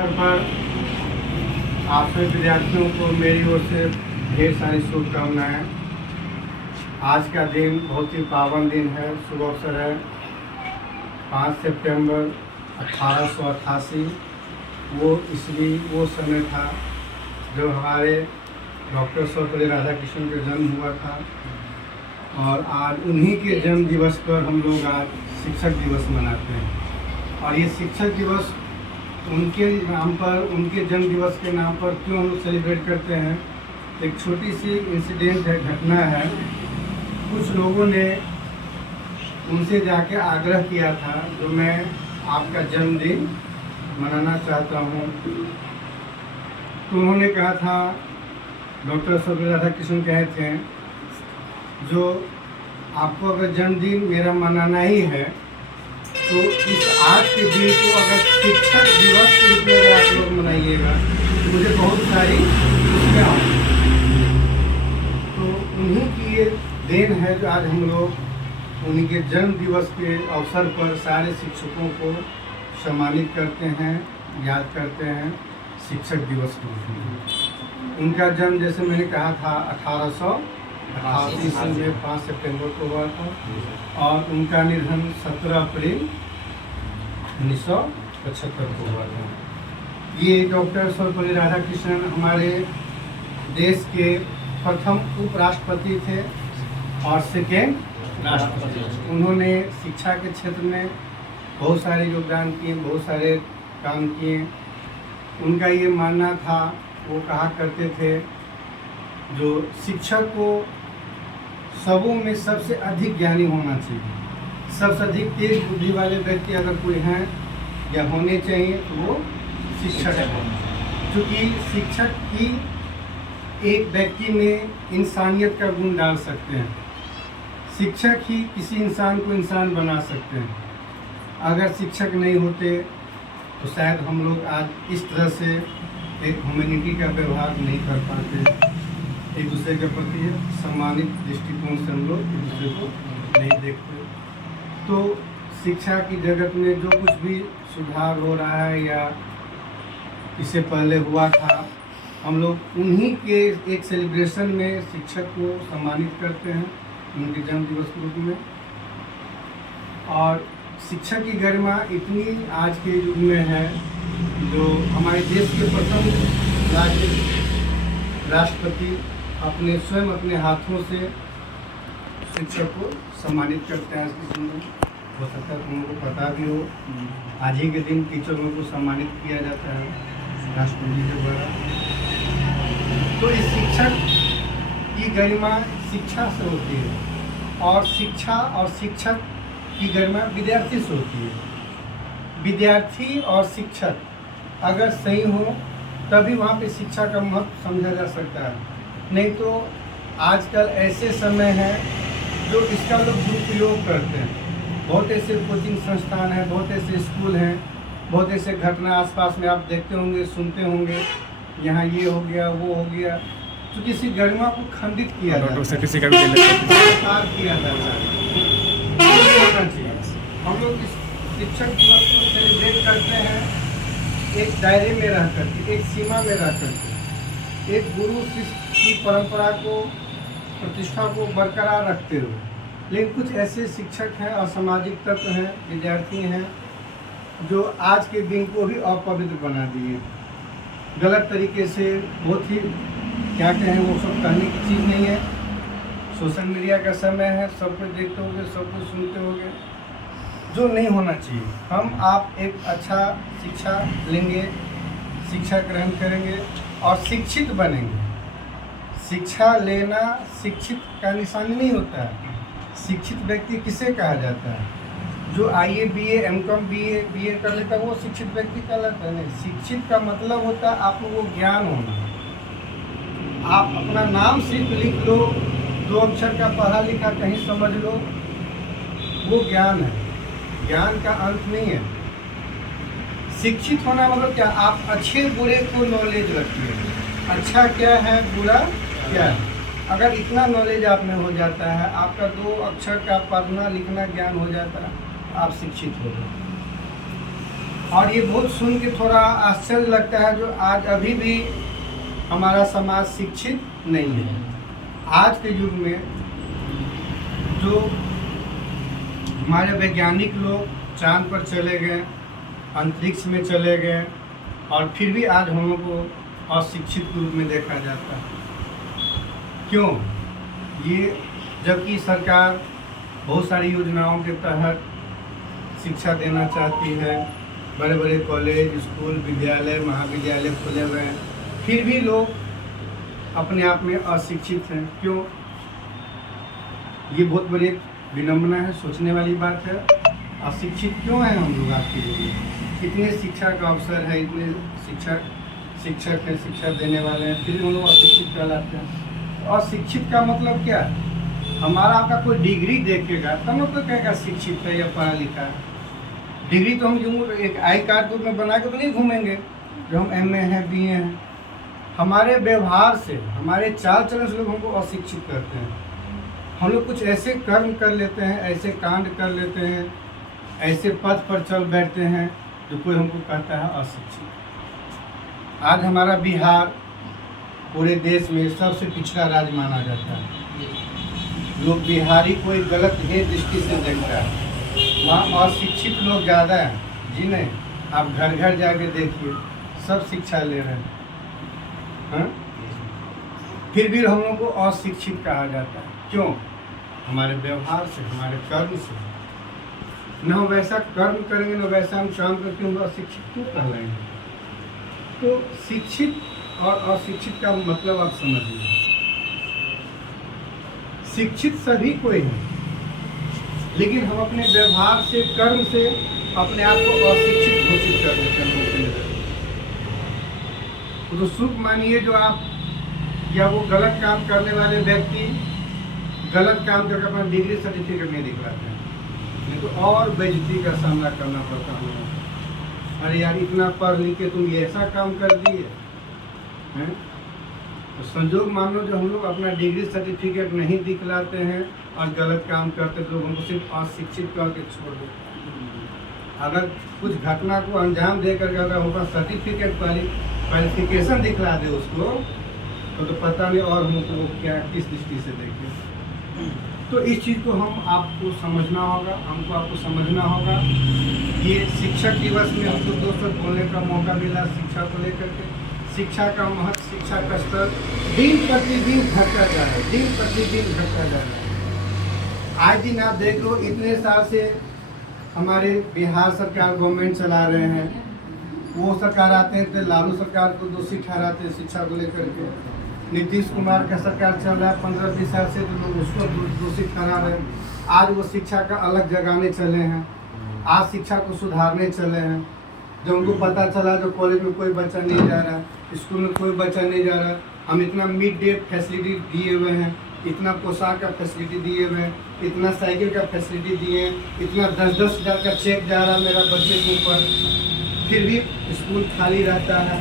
अवसर पर आप सभी विद्यार्थियों को मेरी ओर से ढेर सारी शुभकामनाएं। आज का दिन बहुत ही पावन दिन है, शुभ अवसर है। 5 सितंबर 1888 वो समय था जब हमारे डॉक्टर सर्वपल्ली राधाकृष्णन का जन्म हुआ था। और आज उन्हीं के जन्म दिवस पर हम लोग आज शिक्षक दिवस मनाते हैं। और ये शिक्षक दिवस उनके नाम पर, उनके जन्म दिवस के नाम पर क्यों हम लोग सेलिब्रेट करते हैं। एक छोटी सी इंसिडेंट है, घटना है। कुछ लोगों ने उनसे जाके आग्रह किया था जो मैं आपका जन्मदिन मनाना चाहता हूँ। तो उन्होंने कहा था, डॉक्टर सर्वपल्ली राधाकृष्णन कहे थे, जो आपको अगर जन्मदिन मेरा मनाना ही है तो इस आज के दिन को अगर शिक्षक दिवस के रूप में आप लोग मनाइएगा तो मुझे बहुत सारी खुशियाँ होंगी। तो उन्हीं की ये देन है जो आज हम लोग उन्हीं के जन्म दिवस के अवसर पर सारे शिक्षकों को सम्मानित करते हैं, याद करते हैं शिक्षक दिवस के रूप में। उनका जन्म जैसे मैंने कहा था 1888 ईस्वी में 5 सितंबर को हुआ था और उनका निधन 17 अप्रैल 1975 को हुआ था। ये डॉक्टर सर्वपल्ली राधाकृष्णन हमारे देश के प्रथम उपराष्ट्रपति थे और सेकेंड राष्ट्रपति। उन्होंने शिक्षा के क्षेत्र में बहुत सारे योगदान किए, बहुत सारे काम किए। उनका ये मानना था, वो कहा करते थे, जो शिक्षक को सबों में सबसे अधिक ज्ञानी होना चाहिए। सबसे अधिक तेज बुद्धि वाले व्यक्ति अगर कोई हैं या होने चाहिए तो वो शिक्षक है। क्योंकि शिक्षक ही एक व्यक्ति में इंसानियत का गुण डाल सकते हैं। शिक्षक ही किसी इंसान को इंसान बना सकते हैं। अगर शिक्षक नहीं होते तो शायद हम लोग आज इस तरह से एक ह्यूमैनिटी का व्यवहार नहीं कर पाते, एक दूसरे के प्रति सम्मानित दृष्टिकोण से हम लोग एक दूसरे को नहीं देखते। तो शिक्षा की जगत में जो कुछ भी सुधार हो रहा है या इससे पहले हुआ था, हम लोग उन्हीं के एक सेलिब्रेशन में शिक्षक को सम्मानित करते हैं उनके जन्म दिवस के रूप में। और शिक्षा की गरिमा इतनी आज के युग में है, जो हमारे देश के प्रथम राष्ट्रपति अपने स्वयं अपने हाथों से शिक्षक को सम्मानित करते हैं। हो सकता है तुम लोगों को पता भी हो, आज ही के दिन टीचरों को सम्मानित किया जाता है राष्ट्रपति के द्वारा। तो इस शिक्षक की गरिमा शिक्षा से होती है और शिक्षा और शिक्षक की गरिमा विद्यार्थी से होती है। विद्यार्थी और शिक्षक अगर सही हो तभी वहाँ पे शिक्षा का महत्व समझा जा सकता है। नहीं तो आजकल ऐसे समय है जो इसका लोग दुरुपयोग करते हैं। बहुत ऐसे कोचिंग संस्थान हैं, बहुत ऐसे स्कूल हैं, बहुत ऐसे घटना आसपास में आप देखते होंगे, सुनते होंगे, यहाँ ये हो गया, वो हो गया, तो किसी गरिमा को खंडित किया जाता है, किया जाता है। होना चाहिए। हम लोग इस शिक्षक दिवस को सेलिब्रेट करते हैं एक दायरे में रह करके, एक सीमा में रह करके, एक गुरु शिष्य की परंपरा को, प्रतिष्ठा को बरकरार रखते हुए। लेकिन कुछ ऐसे शिक्षक हैं, असामाजिक तत्व हैं, विद्यार्थी हैं, जो आज के दिन को भी अपवित्र बना दिए गलत तरीके से। बहुत ही क्या कहें, वो सब कहने की चीज़ नहीं है। सोशल मीडिया का समय है, सब कुछ देखते होंगे, सब कुछ सुनते होंगे, जो नहीं होना चाहिए। हम आप एक अच्छा शिक्षा लेंगे, शिक्षा ग्रहण करेंगे और शिक्षित बनेंगे। शिक्षा लेना शिक्षित का निशानी नहीं होता है। शिक्षित व्यक्ति किसे कहा जाता है? जो IAA BA MCOM BA कर लेता है वो शिक्षित व्यक्ति कहलाता है। नहीं, शिक्षित का मतलब होता है आपको वो ज्ञान होना। आप अपना नाम सिर्फ लिख लो, 2 अक्षर का पढ़ा लिखा कहीं समझ लो, वो ज्ञान है। ज्ञान का अंत नहीं है। शिक्षित होना मतलब क्या? आप अच्छे बुरे को नॉलेज रखिए, अच्छा क्या है, बुरा क्या है। अगर इतना नॉलेज आप में हो जाता है, आपका 2 अक्षर का पढ़ना लिखना ज्ञान हो जाता है, आप शिक्षित हो गए। और ये बहुत सुन के थोड़ा आश्चर्य लगता है जो आज अभी भी हमारा समाज शिक्षित नहीं है। आज के युग में जो हमारे वैज्ञानिक लोग चांद पर चले गए, अंतरिक्ष में चले गए, और फिर भी आज हम लोग को अशिक्षित के रूप में देखा जाता है। क्यों? ये जबकि सरकार बहुत सारी योजनाओं के तहत शिक्षा देना चाहती है, बड़े बड़े कॉलेज, स्कूल, विद्यालय, महाविद्यालय खुले हुए हैं, फिर भी लोग अपने आप में अशिक्षित हैं। क्यों? ये बहुत बड़ी विडंबना है, सोचने वाली बात है। अशिक्षित क्यों हैं हम लोग आज के युग में? इतने शिक्षा का अवसर है, इतने शिक्षक हैं, शिक्षा देने वाले हैं, फिर भी हम लोग अशिक्षित कहलाते हैं। अशिक्षित का मतलब क्या है? हमारा आपका कोई डिग्री देखेगा तब हम तो कहेगा शिक्षित है या पढ़ा लिखा है। डिग्री तो हम यूँ एक आई कार्ड में बना के तो नहीं घूमेंगे जो हम MA हैं, BA हैं। हमारे व्यवहार से, हमारे चाल चलन से लोग हमको अशिक्षित करते हैं। हम लोग कुछ ऐसे कर्म कर लेते हैं, ऐसे कांड कर लेते हैं, ऐसे पद पर चल बैठते हैं जो कोई हमको कहता है अशिक्षित। आज हमारा बिहार पूरे देश में सबसे पिछड़ा राज्य माना जाता है। लोग बिहारी कोई गलत ही दृष्टि से देखता है। वहाँ अशिक्षित लोग ज़्यादा हैं। जी नहीं, आप घर घर जाके देखिए, सब शिक्षा ले रहे हैं। हाँ? फिर भी हम लोग को अशिक्षित कहा जाता है। क्यों? हमारे व्यवहार से, हमारे कर्म से। न हम वैसा कर्म करेंगे, न वैसा हम काम करके हम अशिक्षित क्यों कहलाएंगे? तो शिक्षित और अशिक्षित का मतलब आप समझिए। शिक्षित सभी कोई है, लेकिन हम अपने व्यवहार से, कर्म से अपने आप को अशिक्षित घोषित कर देते हैं। तो सुख मानिए जो आप या वो गलत काम करने वाले व्यक्ति गलत काम करके अपना डिग्री सर्टिफिकेट नहीं दिखलाते हैं, नहीं तो और बेइज्जती का सामना करना पड़ता है। अरे यार, इतना पढ़ लिख के तुम ये ऐसा काम कर दिए हैं। तो संजोग मान लो जो हम लोग अपना डिग्री सर्टिफिकेट नहीं दिखलाते हैं और गलत काम करते तो हमको सिर्फ अशिक्षित करके छोड़ देते हैं। अगर कुछ घटना को अंजाम दे करके अगर होगा सर्टिफिकेट क्वालिफिकेशन दिखला दे उसको, तो पता नहीं और हमको क्या किस दृष्टि से देखें। तो इस चीज़ को हम आपको समझना होगा, हमको आपको समझना होगा। ये शिक्षक दिवस में हमको दोस्तों बोलने का मौका मिला शिक्षा को लेकर के। शिक्षा का महत्व, शिक्षा का स्तर दिन प्रतिदिन घटता जा रहा है, दिन प्रतिदिन घटता जा रहा है। आज दिन आप देख लो, इतने साल से हमारे बिहार सरकार गवर्नमेंट चला रहे हैं। वो सरकार आते हैं तो लालू सरकार को दोषी ठहराते हैं शिक्षा को लेकर के। नीतीश कुमार का सरकार चल रहा है 15-20 साल से, तो लोग उसको दोषी ठहरा रहे हैं। आज वो शिक्षा का अलग जगाने चले हैं, आज शिक्षा को सुधारने चले हैं। जब उनको पता चला जो कॉलेज में कोई बच्चा नहीं जा रहा, स्कूल में कोई बच्चा नहीं जा रहा, हम इतना मिड डे फैसिलिटी दिए हुए हैं, इतना पोशाक का फैसिलिटी दिए हुए हैं, इतना साइकिल का फैसिलिटी दिए हैं, इतना 10-10 हज़ार का चेक जा रहा मेरा बच्चे के ऊपर, फिर भी स्कूल खाली रहता है।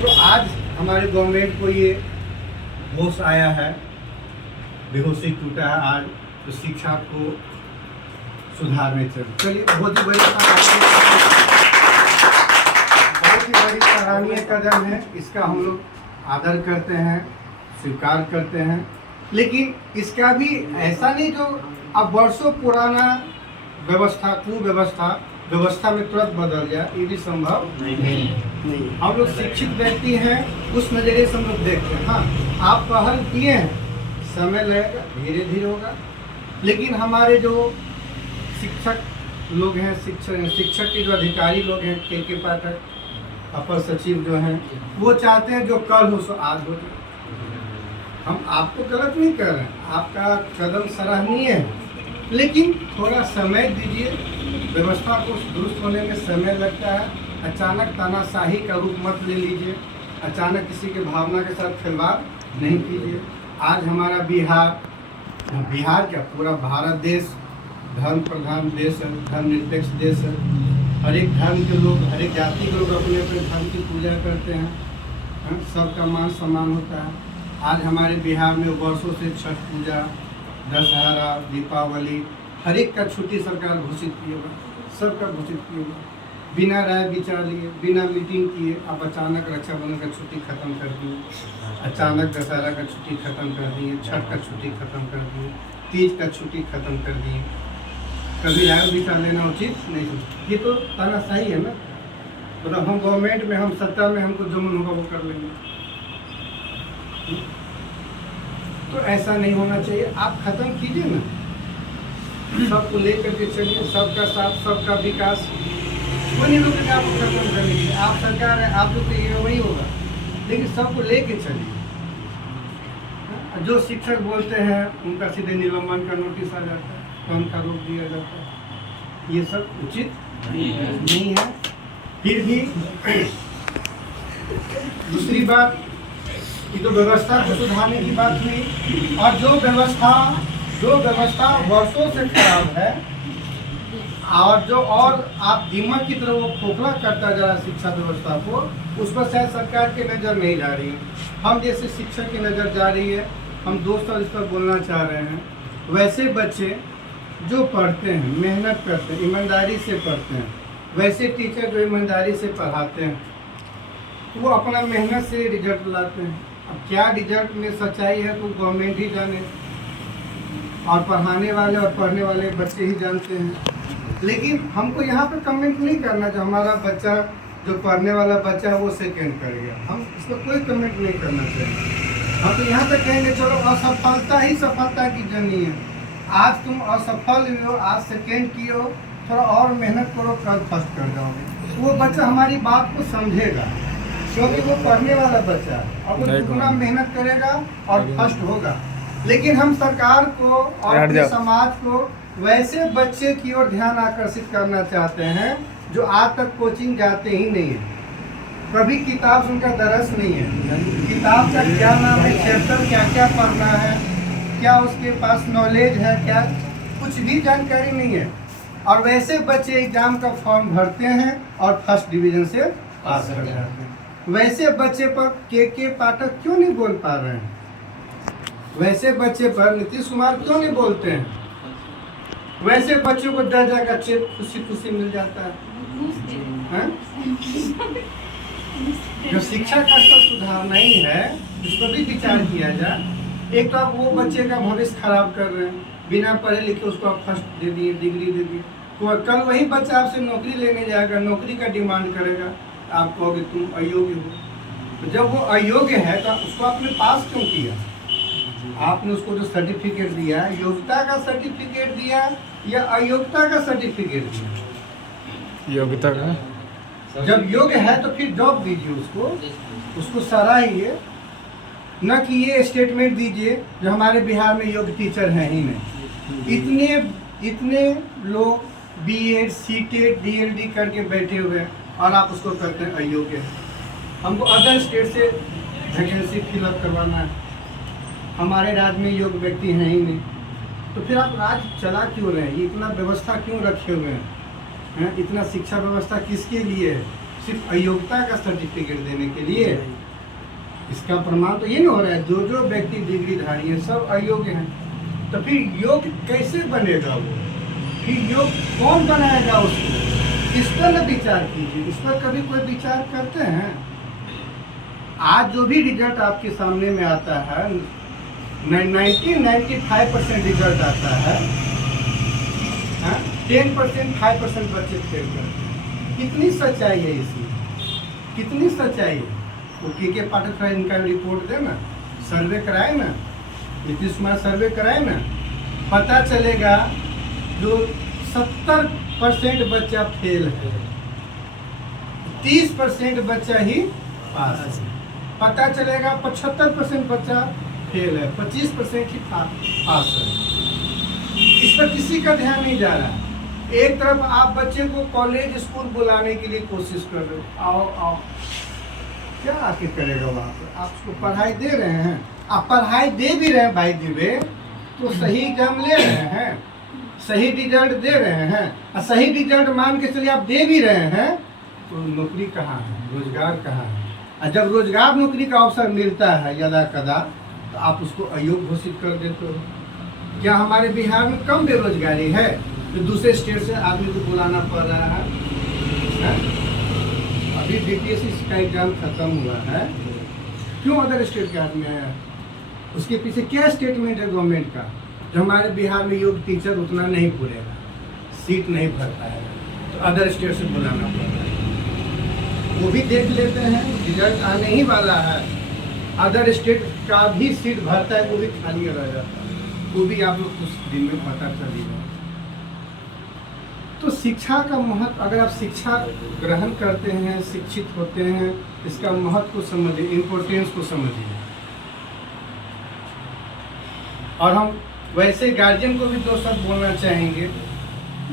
तो आज हमारे गवर्नमेंट को ये होश आया है, बेहोशी टूटा है आज, तो शिक्षा को सुधारने चलिए। बहुत ही बड़ी सराहनीय कदम है, इसका हम लोग आदर करते हैं, स्वीकार करते हैं। लेकिन इसका भी ऐसा नहीं जो अब वर्षों पुराना व्यवस्था, कुव्यवस्था में तुरंत बदल जाए, ये भी संभव नहीं। हम लोग शिक्षित व्यक्ति हैं, उस नज़रिए से हम लोग देखते हैं। हाँ, आप पहल किए हैं, समय लगेगा, धीरे धीरे होगा। लेकिन हमारे जो शिक्षक लोग हैं, शिक्षक के जो अधिकारी लोग हैं, के पाठक, अपर सचिव जो हैं, वो चाहते हैं जो कल हो सो आज हो जाए। हम आपको गलत नहीं कर रहे हैं, आपका कदम सराहनीय है, लेकिन थोड़ा समय दीजिए। व्यवस्था को दुरुस्त होने में समय लगता है। अचानक तानाशाही का रूप मत ले लीजिए, अचानक किसी के भावना के साथ खिलवाड़ नहीं कीजिए। आज हमारा बिहार क्या पूरा भारत देश धर्म प्रधान देश है, धर्मनिरपेक्ष देश है। हर एक धर्म के लोग, हर एक जाति के लोग अपने अपने धर्म की पूजा करते हैं, सबका मान सम्मान होता है। आज हमारे बिहार में वर्षों से छठ पूजा, दशहरा, दीपावली, हर एक का छुट्टी सरकार घोषित की होगा, सबका घोषित की होगा। बिना राय विचार लिए, बिना मीटिंग किए आप अचानक रक्षाबंधन का छुट्टी खत्म कर दिए, अचानक दशहरा का छुट्टी खत्म कर दिए, छठ का छुट्टी खत्म कर दिए, तीज का छुट्टी खत्म कर दिए। कभी राय विचार लेना उचित नहीं। ये तो तानाशाही है ना, मतलब हम गवर्नमेंट में, हम सत्ता में, हमको जो मन होगा वो कर लेंगे। तो ऐसा नहीं होना चाहिए। आप खत्म कीजिए ना, सबको लेकर के चलिए, सबका साथ, सबका विकास। वो नहीं रोकेंगे आपको खत्म करने के लिए। आप सरकार है, आप लोग तो ये वही होगा, लेकिन सबको लेके चलिए। जो शिक्षक बोलते हैं उनका सीधे निलंबन का नोटिस आ जाता है, तनख्वाह रोक दिया जाता है। ये सब उचित नहीं है। फिर भी दूसरी बात, ये तो व्यवस्था को सुधारने की बात हुई, और जो व्यवस्था वर्षों से खराब है, और जो और आप दीमक की तरह वो खोखला करता जा रहा शिक्षा व्यवस्था को, उस पर शायद सरकार की नज़र नहीं जा रही है। हम जैसे शिक्षक की नज़र जा रही है, हम दोस्त और इस पर बोलना चाह रहे हैं। वैसे बच्चे जो पढ़ते हैं, मेहनत करते हैं, ईमानदारी से पढ़ते हैं, वैसे टीचर जो ईमानदारी से पढ़ाते हैं, वो अपना मेहनत से रिजल्ट लाते हैं। अब क्या रिजल्ट में सच्चाई है तो गवर्नमेंट ही जाने, और पढ़ाने वाले और पढ़ने वाले बच्चे ही जानते हैं। लेकिन हमको यहाँ पे कमेंट नहीं करना जो हमारा बच्चा, जो पढ़ने वाला बच्चा है वो सेकेंड कर गया, हम इस पर कोई कमेंट नहीं करना चाहिए। हम तो यहाँ पे कहेंगे चलो असफलता ही सफलता की जर्नी है। आज तुम असफल हुए हो, आज सेकेंड किए हो, थोड़ा और मेहनत करो, कल फर्स्ट कर जाओगे। वो बच्चा हमारी बात को समझेगा, क्योंकि वो पढ़ने वाला बच्चा है, और वो दुगना मेहनत करेगा और फर्स्ट होगा। लेकिन हम सरकार को और अपने समाज को वैसे बच्चे की ओर ध्यान आकर्षित करना चाहते हैं जो आज तक कोचिंग जाते ही नहीं है, कभी किताब उनका दरस नहीं है, किताब का क्या नाम है, चैप्टर क्या क्या पढ़ना है, क्या उसके पास नॉलेज है, क्या कुछ भी जानकारी नहीं है। और वैसे बच्चे एग्जाम का फॉर्म भरते हैं और फर्स्ट डिवीजन से पास कर जाते हैं। वैसे बच्चे पर के पाठक क्यों नहीं बोल पा रहे हैं? वैसे बच्चे पर नीतीश कुमार क्यों नहीं बोलते हैं? वैसे बच्चों को दर्जा का चेक खुशी खुशी मिल जाता है। जो शिक्षा का स्तर सुधारना ही है, इस पर भी विचार किया जाए। एक तो आप वो बच्चे का भविष्य खराब कर रहे हैं, बिना पढ़े लिखे उसको आप फर्स्ट दे दिए, डिग्री दे दी, तो कल वही बच्चा आपसे नौकरी लेने जाएगा, नौकरी का डिमांड करेगा, आप कहोगे तुम अयोग्य हो। तो जब वो अयोग्य है तो उसको आपने पास क्यों किया? आपने उसको जो सर्टिफिकेट दिया, योग्यता का सर्टिफिकेट दिया या अयोग्यता का सर्टिफिकेट दिया? योग्यता का। जब योग्य है तो फिर जॉब दीजिए उसको सराहिए, न कि ये स्टेटमेंट दीजिए जो हमारे बिहार में योग्य टीचर हैं ही नहीं। इतने लोग बीएड, सीटेट, डीएलडी करके बैठे हुए हैं और आप उसको कहते हैं अयोग्य है। हमको अदर स्टेट से वैकेंसी फिलअप करवाना है, हमारे राज्य में योग्य व्यक्ति हैं ही नहीं, तो फिर आप राज्य चला क्यों रहे हैं? ये इतना व्यवस्था क्यों रखे हुए हैं? इतना शिक्षा व्यवस्था किसके लिए है? सिर्फ अयोग्यता का सर्टिफिकेट देने के लिए? इसका प्रमाण तो ये नहीं हो रहा है जो व्यक्ति डिग्रीधारी है सब अयोग्य हैं। तो फिर योग्य कैसे बनेगा वो? फिर योग्य कौन बनाएगा उसको? इस पर न विचार कीजिए। इस पर कभी कोई विचार करते हैं? आज जो भी रिजल्ट आपके सामने में आता है, 95% रिजल्ट आता है, 10% 5% बच्चे फेल करते हैं। कितनी सच्चाई है इसमें? कितनी सच्चाई है? वो के पाठक इनका रिपोर्ट दे ना, सर्वे कराए ना, नीतीश कुमार सर्वे कराए ना, पता चलेगा जो 70% बच्चा फेल है, 30% बच्चा ही पास है। पता चलेगा 75% बच्चा फेल है, 25% ही पास है। इस पर किसी का ध्यान नहीं जा रहा। एक तरफ आप बच्चे को कॉलेज स्कूल बुलाने के लिए कोशिश कर रहे हो, आओ क्या आके करेगा वहाँ पर? आप उसको पढ़ाई दे रहे हैं, आप पढ़ाई दे भी रहे हैं भाई दिवे, तो सही एग्जाम ले रहे हैं, सही रिजल्ट दे रहे हैं, और सही रिजल्ट मान के चलिए आप दे भी रहे हैं, तो नौकरी कहाँ है? रोजगार कहाँ है? और जब रोजगार नौकरी का अवसर मिलता है यदा कदा, तो आप उसको अयोग्य घोषित कर देते हो। क्या हमारे बिहार में कम बेरोजगारी है तो दूसरे स्टेट से आदमी को बुलाना पड़ रहा है? हैं? अभी बीपीएससी का एग्जाम खत्म हुआ है, क्यों अदर स्टेट के हाथ में आया? उसके पीछे क्या स्टेटमेंट है गवर्नमेंट का? जो हमारे बिहार में योग्य टीचर उतना नहीं पूरेगा, सीट नहीं भर पाएगा, तो अदर स्टेट से बुलाना पड़ रहा है। वो भी देख लेते हैं, रिजल्ट आने ही वाला है, अदर स्टेट का भी सीट भरता है, वो भी खाली रह जाता है, वो भी आप लोग कुछ दिन में पता चलेगा। तो शिक्षा का महत्व, अगर आप शिक्षा ग्रहण करते हैं, शिक्षित होते हैं, इसका महत्व को समझिए, इम्पोर्टेंस को समझिए। और हम वैसे गार्जियन को भी दो शब्द बोलना चाहेंगे,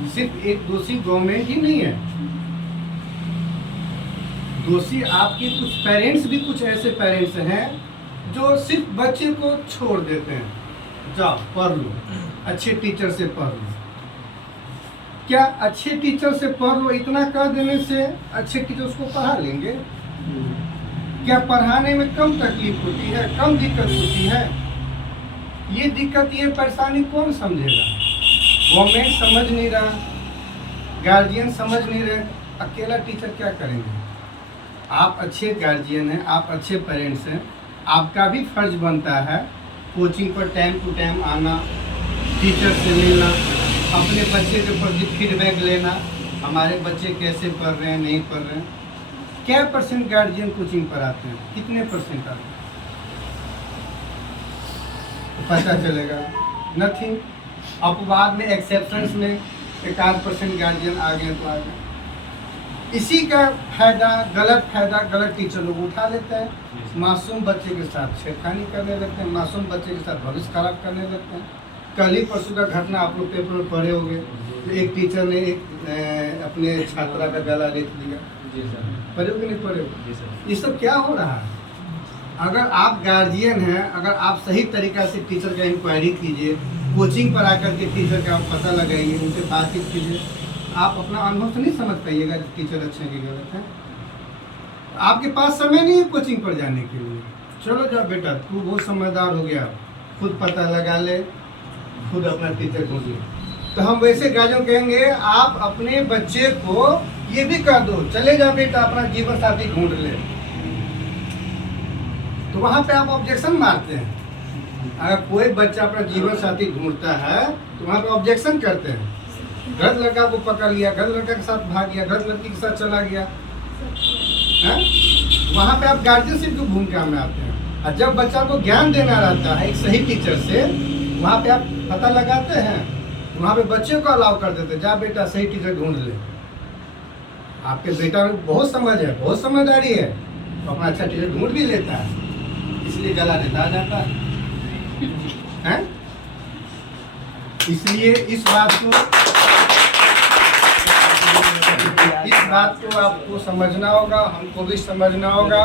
सिर्फ एक दोषी गवर्नमेंट ही नहीं है, दोषी आपके कुछ पेरेंट्स भी, कुछ ऐसे पेरेंट्स हैं जो सिर्फ बच्चे को छोड़ देते हैं, जाओ पढ़ लो, अच्छे टीचर से पढ़ लो। क्या अच्छे टीचर से पढ़ लो इतना कह देने से अच्छे टीचर उसको पढ़ा लेंगे? क्या पढ़ाने में कम तकलीफ होती है, कम दिक्कत होती है? ये दिक्कत, ये परेशानी कौन समझेगा? गवर्नमेंट समझ नहीं रहा, गार्जियन समझ नहीं रहे, अकेला टीचर क्या करेंगे? आप अच्छे गार्जियन हैं, आप अच्छे पेरेंट्स हैं, आपका भी फर्ज बनता है कोचिंग पर टाइम टू टाइम आना, टीचर से मिलना, अपने बच्चे के प्रति फीडबैक लेना, हमारे बच्चे कैसे पढ़ रहे हैं, नहीं पढ़ रहे हैं। क्या परसेंट गार्जियन कोचिंग पर आते हैं? कितने परसेंट आते हैं? तो पता चलेगा नथिंग। अपवाद में, एक्सेप्शंस में 1-8% गार्जियन आ गए तो आ गए। इसी का फायदा, गलत टीचर लोग उठा लेते हैं, मासूम बच्चे के साथ छेड़खानी करने लगते हैं, मासूम बच्चे के साथ भविष्य खराब करने लगते हैं। कल ही परसों का घटना आप लोग पेपर में पढ़े होंगे, एक टीचर ने अपने छात्रा का गला रेत दिया, पढ़े हो कि नहीं पढ़े हो? ये सब क्या हो रहा है? अगर आप गार्जियन हैं, अगर आप सही तरीका से टीचर का इंक्वायरी कीजिए, कोचिंग पर आकर के टीचर का पता लगाइए, उनसे बातचीत कीजिए, आप अपना अनुभव से नहीं समझ पाइएगा टीचर अच्छे कि गलत है। आपके पास समय नहीं है कोचिंग पर जाने के लिए, चलो जाओ बेटा, तू बहुत समझदार हो गया, खुद पता लगा ले, खुद अपना टीचर ढूंढ ले। तो हम वैसे गार्जियन कहेंगे, आप अपने बच्चे को ये भी कह दो, चले जाओ बेटा अपना जीवन साथी ढूंढ ले, तो वहाँ पे आप ऑब्जेक्शन मारते हैं। अगर कोई बच्चा अपना जीवन साथी ढूंढता है तो वहाँ पे ऑब्जेक्शन करते हैं, गलत लड़का को पकड़ लिया, गलत लड़का के साथ भाग गया, गलत लड़की के साथ चला गया है? वहाँ पे आप गार्जियनशिप की भूमिका में आते हैं। और जब बच्चा को ज्ञान देना रहता है एक सही टीचर से, वहाँ पे आप पता लगाते हैं, वहाँ पे बच्चे को अलाउ कर देते हैं, जा बेटा सही टीचर ढूंढ ले। आपके बेटा में बहुत समझ है, बहुत समझदारी है, तो अपना अच्छा टीचर ढूंढ भी लेता है, इसलिए गला देता आ जाता है? इसलिए इस बात को आपको समझना होगा, हमको भी समझना होगा,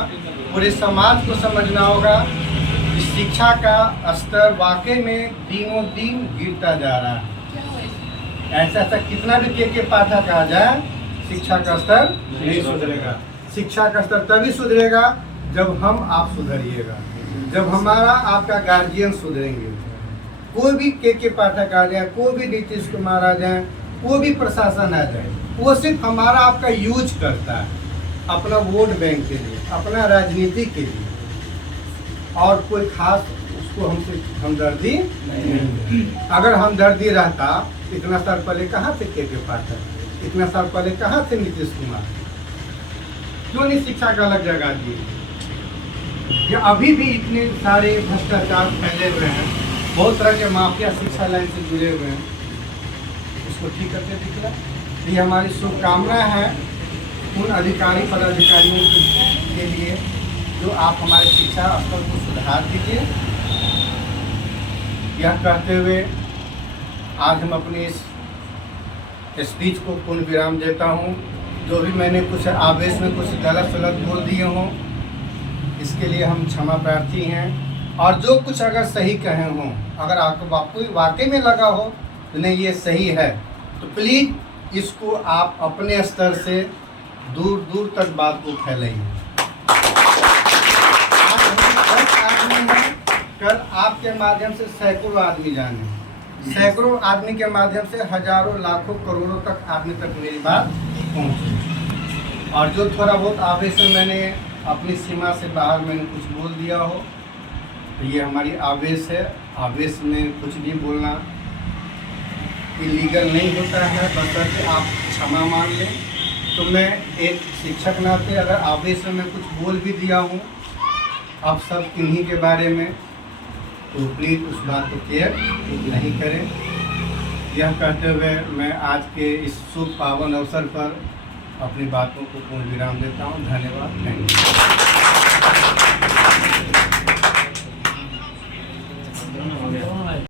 पूरे समाज को समझना होगा कि शिक्षा का स्तर वाकई में दिनों दिन गिरता जा रहा है। ऐसा कितना भी के पाठक आ जाए, शिक्षा का स्तर नहीं सुधरेगा। शिक्षा का स्तर तभी सुधरेगा जब हम आप सुधरिएगा, जब हमारा आपका गार्जियन सुधरेंगे। कोई भी के पाठक आ जाए, कोई भी नीतीश कुमार आ जाए, कोई भी प्रशासन आ जाए, वो सिर्फ हमारा आपका यूज करता है अपना वोट बैंक के लिए, अपना राजनीति के लिए, और कोई खास उसको हमसे हमदर्दी नहीं। अगर हमदर्दी रहता, इतना साल पहले कहाँ थे के पाठक, इतना साल पहले कहाँ थे नीतीश कुमार? क्यों नहीं शिक्षा का अलग जगह दिए? या अभी भी इतने सारे भ्रष्टाचार फैले हुए हैं, बहुत तरह के माफिया शिक्षा लाइन से जुड़े हुए हैं, उसको ठीक करके दिखला। ये हमारी शुभकामना है उन अधिकारी पदाधिकारियों के लिए जो आप हमारे शिक्षा स्तर को सुधार दीजिए। यह कहते हुए आज हम अपनी इस स्पीच को पूर्ण विराम देता हूँ। जो भी मैंने कुछ आवेश में कुछ गलत सलत बोल दिए हों, इसके लिए हम क्षमा प्रार्थी हैं। और जो कुछ अगर सही कहे हों, अगर आपको वाकई में लगा हो तो नहीं ये सही है, तो प्लीज़ इसको आप अपने स्तर से दूर दूर तक बात को फैलाइए। आज हम 10 आदमी हैं, कल आपके माध्यम से सैकड़ों आदमी जाने, सैकड़ों आदमी के माध्यम से हजारों लाखों करोड़ों तक आदमी तक मेरी बात पहुँचे। और जो थोड़ा बहुत आवेश में मैंने अपनी सीमा से बाहर मैंने कुछ बोल दिया हो तो ये हमारी आवेश है। आवेश में कुछ भी बोलना इलीगल नहीं होता है, बशर्ते आप क्षमा मांग लें। तो मैं एक शिक्षक नाते अगर आवेश में मैं कुछ बोल भी दिया हूँ आप सब किन्हीं के बारे में, तो प्लीज़ उस बात को केयर नहीं करें। यह कहते हुए मैं आज के इस शुभ पावन अवसर पर अपनी बातों को पूर्ण विराम देता हूँ। धन्यवाद। Thank you.